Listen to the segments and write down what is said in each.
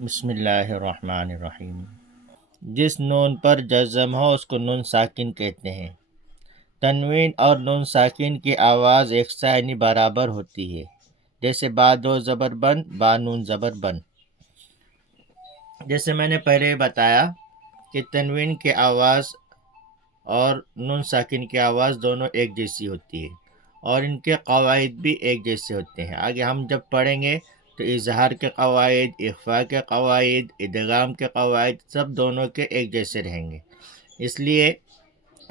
بسم اللہ الرحمن الرحیم۔ جس نون پر جزم ہو اس کو نون ساکن کہتے ہیں۔ تنوین اور نون ساکن کی آواز یکساں یعنی برابر ہوتی ہے، جیسے با دو زبر بن، با نون زبر بن۔ جیسے میں نے پہلے بتایا کہ تنوین کی آواز اور نون ساکن کی آواز دونوں ایک جیسی ہوتی ہے، اور ان کے قواعد بھی ایک جیسے ہوتے ہیں۔ آگے ہم جب پڑھیں گے تو اظہار کے قواعد، اخفاء کے قواعد، ادغام کے قواعد سب دونوں کے ایک جیسے رہیں گے۔ اس لیے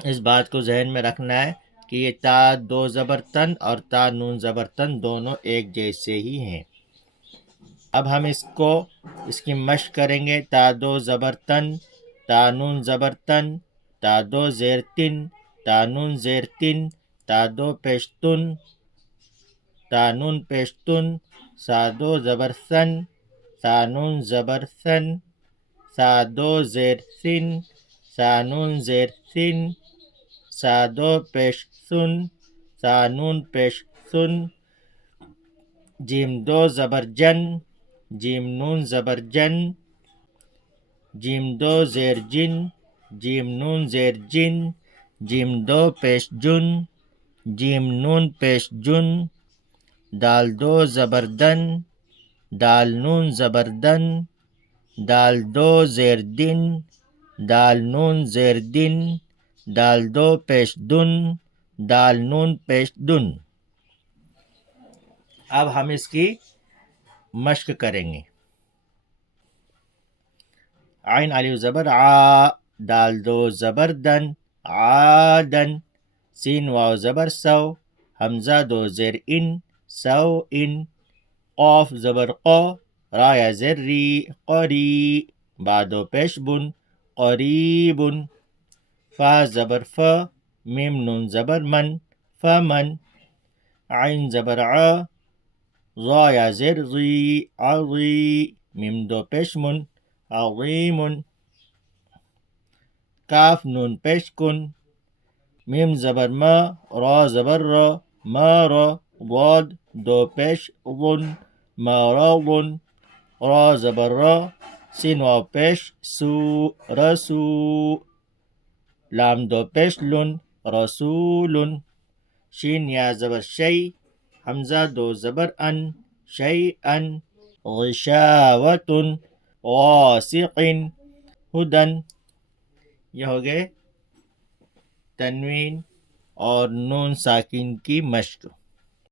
اس بات کو ذہن میں رکھنا ہے کہ یہ تا دو زبر تن اور تا نون زبر تن دونوں ایک جیسے ہی ہیں۔ اب ہم اس کی مشق کریں گے۔ تا دو زبر تن، تا نون زبر تن، تا دو زیر تن، تا نون زیر تن، تا دو پیش تن، تا نون پیش تن، سا دو زبر سن، سا نون زبر سن، سا دو زیر سن، سا نون زیر سن، سا دو پیش سن، سا نون پیش سن، جیم دو زبر جن، جیم نون زبر جن، جیم دو زیر جن، جیم نون زیر جن، جیم دو پیش جن، جیم نون پیش جن، دال دو زبر دن، دال نون زبر دن، دال دو زیر دن، دال نون زیر دن، دال دو پیش دن، دال نون پیش دن۔ اب ہم اس کی مشق کریں گے۔ عین الف زبر آ، دال دو زبر دن، عادن، سین واو زبر سو، حمزہ دو زیر ان، سو ان، قاف زبر قو، را یا زیر ری، قری، با دو پیش بن، قریب، فا زبر ف، میم نون زبر من، فمن، عین زبر ع، ضا یا زیر ضی، عضی، میم دو پیش من، عظیم، کاف نون پیش کن، میم زبر ما، را زبر را، مار، ضاد دو پیش ظن، مارض، را زبر را، سین واو پیش سو، رسو، لام دو پیش لن، رسول، شین یا زبر شی، حمزہ دو زبر ان، شیئا، غشاوۃ، غاسق، ہدن۔ یہ ہو گئے تنوین اور نون ساکن کی مشق۔